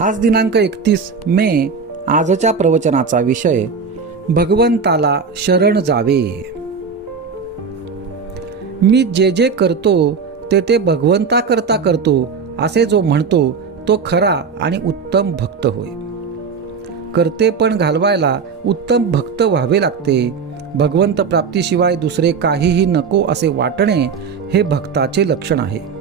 आज दिनांक 31 मे. आजच्या प्रवचनाचा विषय भगवंताला शरण जावे. मी जे जे करतो ते ते भगवंता करता करतो असे जो म्हणतो तो खरा आणि उत्तम भक्त होय. कर्तेपण घालवायला उत्तम भक्त व्हावे लागते. भगवंत प्राप्तीशिवाय दुसरे काहीही नको असे वाटणे हे भक्ताचे लक्षण आहे.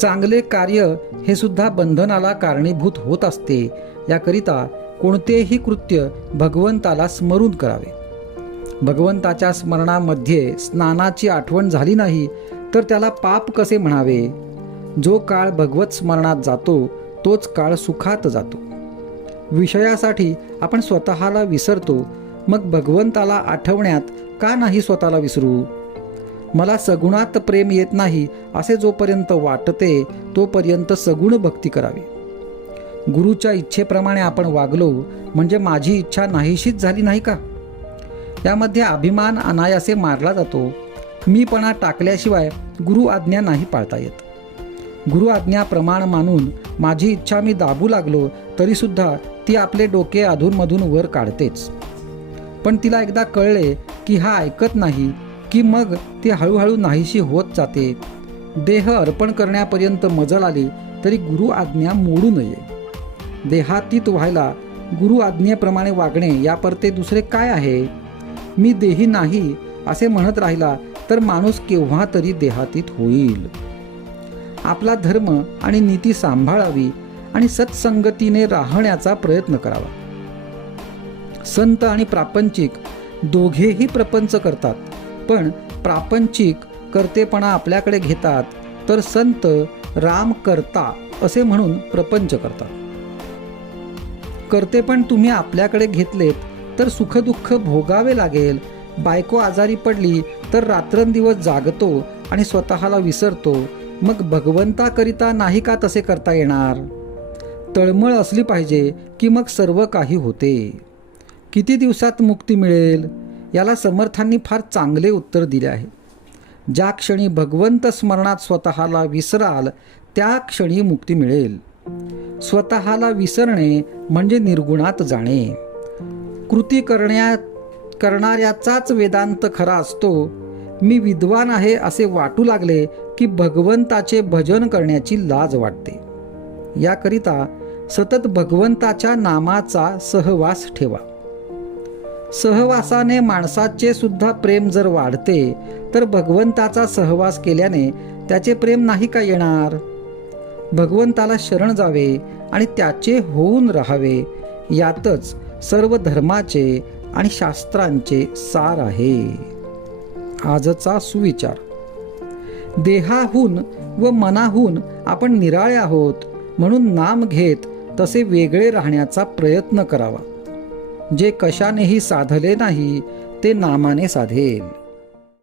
चांगले कार्य हे सुद्धा बंधनाला कारणीभूत होत असते. याकरिता कोणतेही कृत्य भगवंताला स्मरून करावे. भगवंताच्या स्मरणामध्ये स्नानाची आठवण झाली नाही तर त्याला पाप कसे म्हणावे. जो काळ भगवत स्मरणात जातो तोच काळ सुखात जातो. विषयासाठी आपण स्वतःला विसरतो, मग भगवंताला आठवण्यात का नाही स्वतःला विसरू. मला सगुणात प्रेम येत नाही असे जोपर्यंत वाटते तोपर्यंत सगुण भक्ती करावी. गुरुच्या इच्छेप्रमाणे आपण वागलो म्हणजे माझी इच्छा नाहीशीच झाली नाही का. यामध्ये अभिमान अनायासे मारला जातो. मीपणा टाकल्याशिवाय गुरु आज्ञा नाही पाळता येत. गुरु आज्ञा प्रमाण मानून माझी इच्छा मी दाबू लागलो तरीसुद्धा ती आपले डोके अधूनमधून वर काढतेच. पण तिला एकदा कळले की हा ऐकत नाही की मग ती हळूहळू नाहीशी होत जाते. देह अर्पण करण्यापर्यंत मजल आली तरी गुरु आज्ञा मोडू नये. देहातीत व्हायला गुरु आज्ञेप्रमाणे वागणे यापरते दुसरे काय आहे. मी देही नाही असे म्हणत राहिला तर माणूस केव्हा तरी देहातीत होईल. आपला धर्म आणि नीती सांभाळावी आणि सत्संगतीने राहण्याचा प्रयत्न करावा. संत आणि प्रापंचिक दोघेही प्रपंच करतात, पण प्रापंचिक कर्तेपणा आपल्याकडे घेतात तर संत राम करता असे म्हणून प्रपंच करतात. कर्तेपण तुम्ही आपल्याकडे घेतलेत तर सुखदुःख भोगावे लागेल. बायको आजारी पडली तर रात्रंदिवस जागतो आणि स्वतःला विसरतो. मग भगवंताकरिता नाही का तसे करता येणार. तळमळ असली पाहिजे की मग सर्व काही होते. किती दिवसात मुक्ती मिळेल. याला समर्थांनी फार चांगले उत्तर दिले आहे. ज्या क्षणी भगवंत स्मरणात स्वतःला विसराल त्या क्षणी मुक्ती मिळेल. स्वतःला विसरणे म्हणजे निर्गुणात जाणे. कृती करणाऱ्याचाच वेदांत खरा असतो. मी विद्वान आहे असे वाटू लागले की भगवंताचे भजन करण्याची लाज वाटते. याकरिता सतत भगवंताच्या नामाचा सहवास ठेवा. सहवासाने माणसाचे सुद्धा प्रेम जर वाढते तर भगवंताचा सहवास केल्याने त्याचे प्रेम नाही का येणार. भगवंताला शरण जावे आणि त्याचे होऊन राहावे यातच सर्व धर्माचे आणि शास्त्रांचे सार आहे. आजचा सुविचार. देहाहून व मनाहून आपण निराळे आहोत म्हणून नाम घेत तसे वेगळे राहण्याचा प्रयत्न करावा. जे कशानेही साधले नाही ते नामाने साधेल.